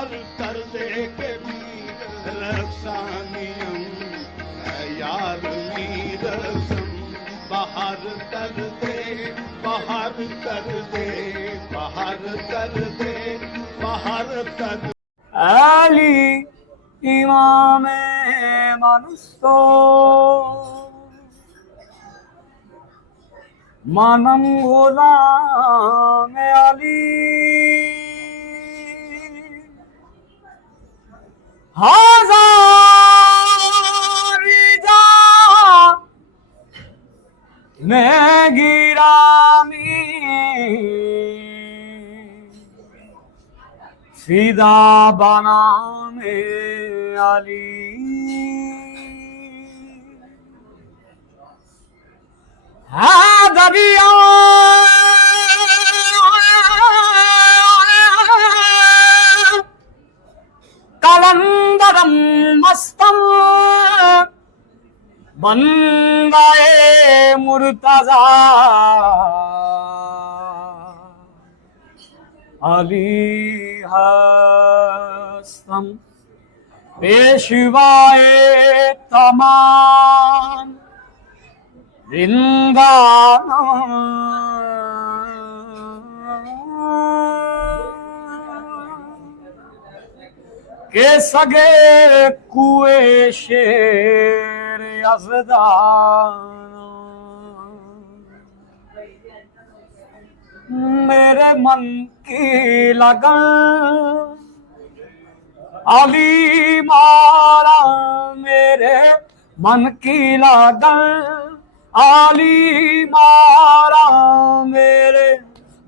बाहर कर दे के मीर रसानियम है यार मीर रसम बाहर कर दे बाहर कर दे बाहर कर दे बाहर कर अली इमाम मानुस्तो मानम गुलाम अली हजारी जा मैं गिरामी फिदा बना में अली दरिया कलंदरम मस्तम बन गए मुर्तजा अली हस्तम पेशवाए तमाम जिंदाना के सगे कुए शेर यज़दाना मेरे मन की लगन अली मारा मेरे मन की लगन अली मारा मेरे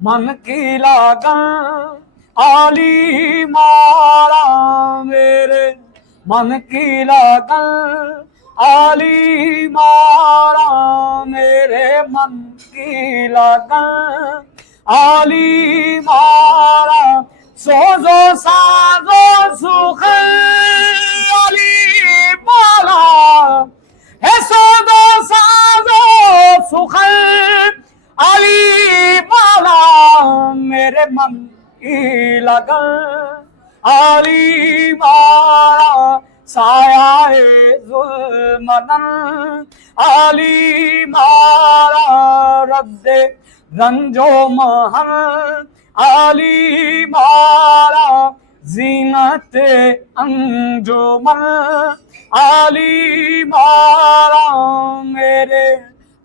मन की लगन अली मारा मेरे मन की लगन अली मारा मेरे मन की लगन अली मारा सोजो साजो सुख अली मारा है सोजो साजो सुख अली मारा मेरे मन की लगन अली मारा साया जुल्मनन अली मारा रद्दे रंजो महन अली मारा जीनत अंजुमन अली मारा मेरे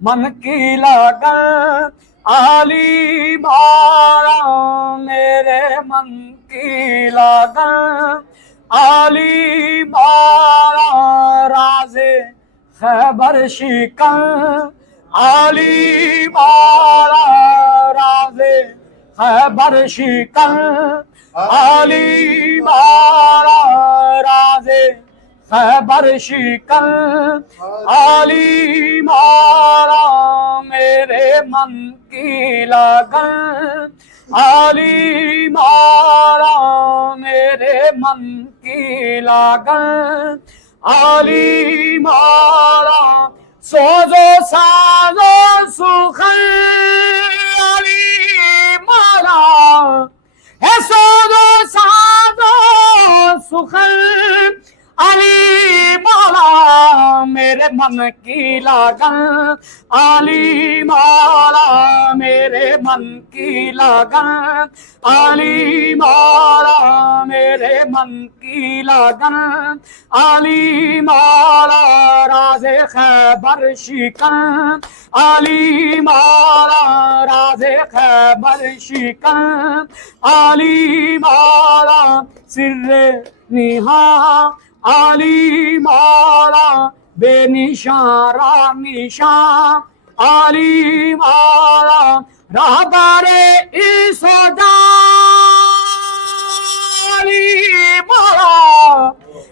मन की लगन अली मारा मेरे मन की लगन अली मारा राज़े खैबर शिकन अली मारा राज़े खैबर शिकन अली मारा राज़े खैबर शिकन अली मारा मेरे मन की लगन अली मारा मेरे मन की लगन अली मारा सोजो साजो सुख अली मारा है सोजो साजो सुख अली मारा मेरे मन की लगन अली मारा मेरे मन की लगन अली मारा मेरे मन की लगन अली मारा राज़े खैबर शिकन अली मारा राज़े खैबर शिकन अली मारा सिर्रे निहा अली मारा बेनिशारा निशान अली मारा रहबरे इसदा अली मारा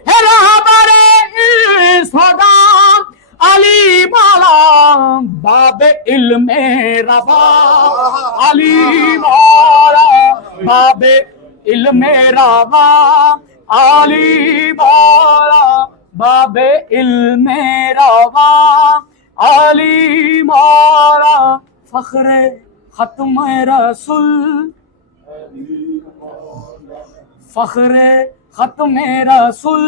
है रहबरे इसदा अली मारा बाबे इल्मे रवा अली मारा बाबे इल्मे रवा अली मारा बाबे इल्मे रवा अली मारा फख्रे खत्म रसूल फख्रे खत्मे रसूल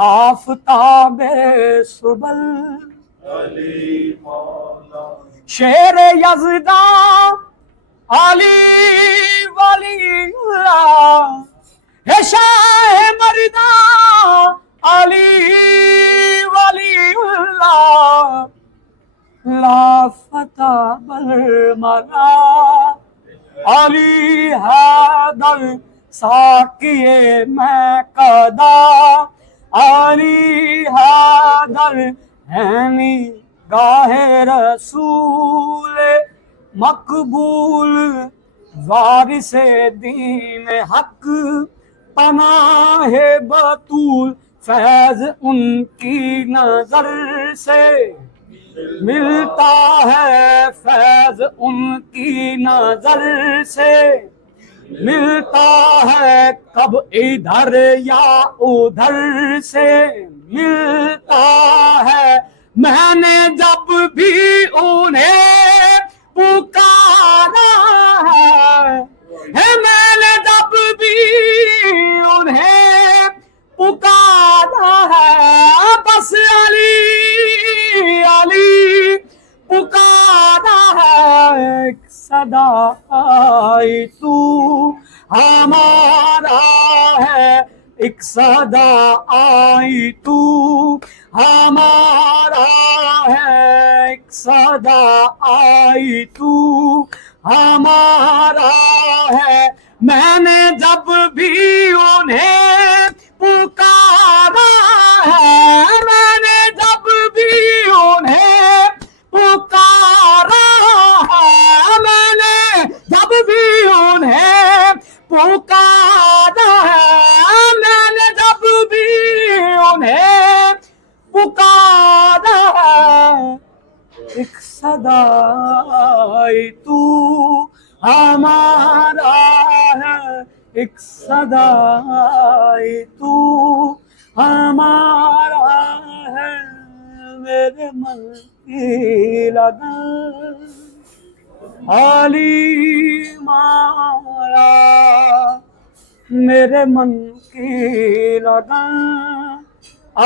आफताबे सुबल शेर यज़दा अली वलीउल्लाह है शाह मर्दा अली वलीउल्लाह लाफता बलमला अली हैदर साकिए मैं कदा अली हैदर हैनी गाहे रसूल मकबूल वारिसे दीन हक पनाहे बतूल फैज उनकी नजर से मिलता है फैज उनकी नजर से मिलता है कब इधर या उधर से मिलता है मैंने जब भी उन्हें पुकारा है मैंने जब भी उन्हें पुकारा है बस अली अली पुकारा है एक सदा आई तू हमारा है एक सदा आई तू हमारा है एक सदा आई तू हमारा है मैंने जब भी उन्हें पुकारा है मैंने जब भी उन्हें पुकारा है मैंने जब भी उन्हें पुकारा है मैंने जब भी उन्हें पुकारा है एक सदा आई तू हमारा है एक सदा आई तू हमारा है मेरे मन की लगन अली मारा मेरे मन की लगन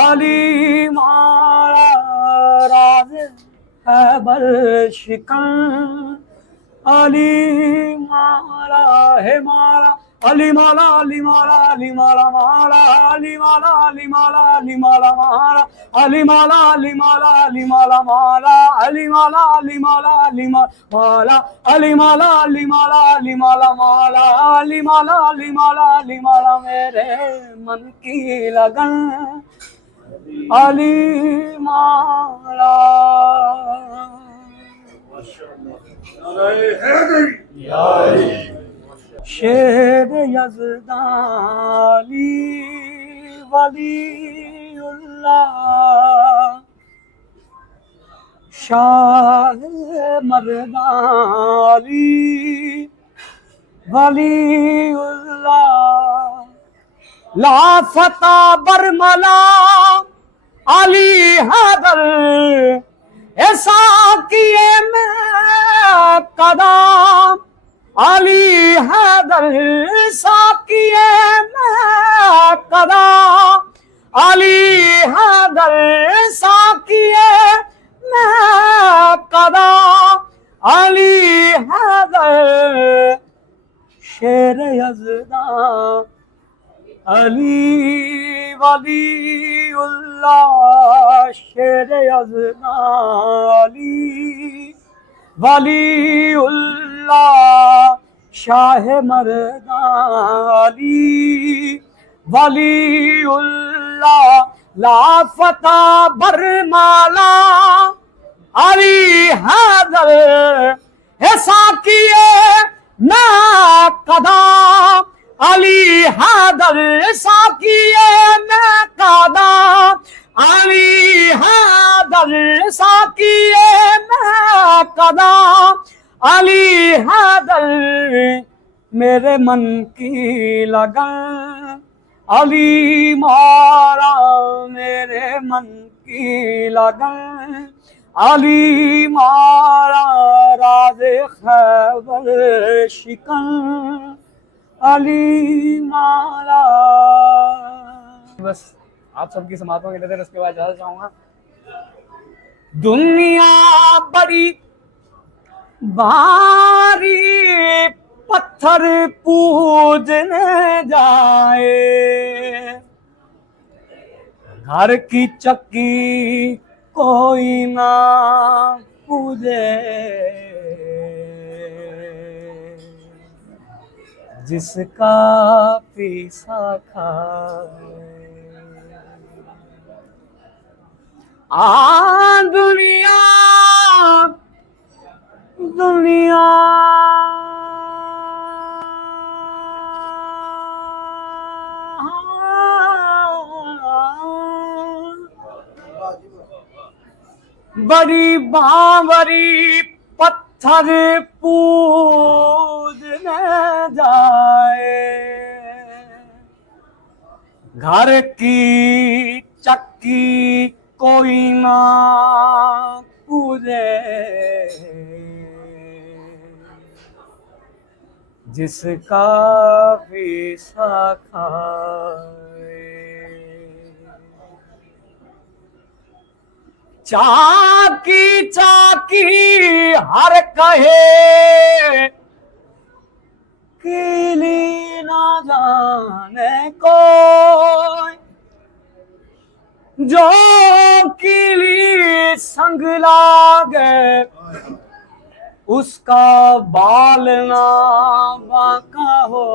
अली मारा राज है बलशिकन अली मारा है मारा अली माला अली माला अली माला माला अली माला अली माला अली माला माला अली माला अली माला अली माला माला अली माला अली माला अली माला अली माला अली माला अली माला माला अली माला अली माला अली माला मेरे मन की लगन अली माला शेर यज़दा अली वलीउल्लाह शाह मर्दा अली वलीउल्लाह लाफता बरमला अली हैदर ऐसा किए मैं कदम अली हैदर साकिए मैं कदम अली हैदर साकिए मैं कदम अली हैदर शेर यज़दा अली वलीउल्लाह शेर यज़दा अली वलीउल्लाह शाह मर्दा अली वलीउल्लाह लाफता बरमाला अली हैदर ऐसा किए मैं कदम अली हैदर ऐसा किए मैं कदम अली हैदर ऐसा किए मैं कदम अली हैदर मेरे मन की लगन अली मारा मेरे मन की लगन अली मारा राज़े खैबर शिकन अली मारा। बस आप सबकी समातों के नजर उसके बाद ज्यादा चाहूंगा। दुनिया बड़ी भारी पत्थर पूजने जाए, घर की चक्की कोई ना पूजे, जिसका पीसा खाए। दुनिया दुनिया बड़ी बावरी पत्थर पूजने जाए, घर की चक्की कोई ना पूजे, जिसका पीसा खाए। चाकी चाकी हर कहे कीली ना जाने कोई, जो कीली संग लागे उसका बाल ना बांका हो।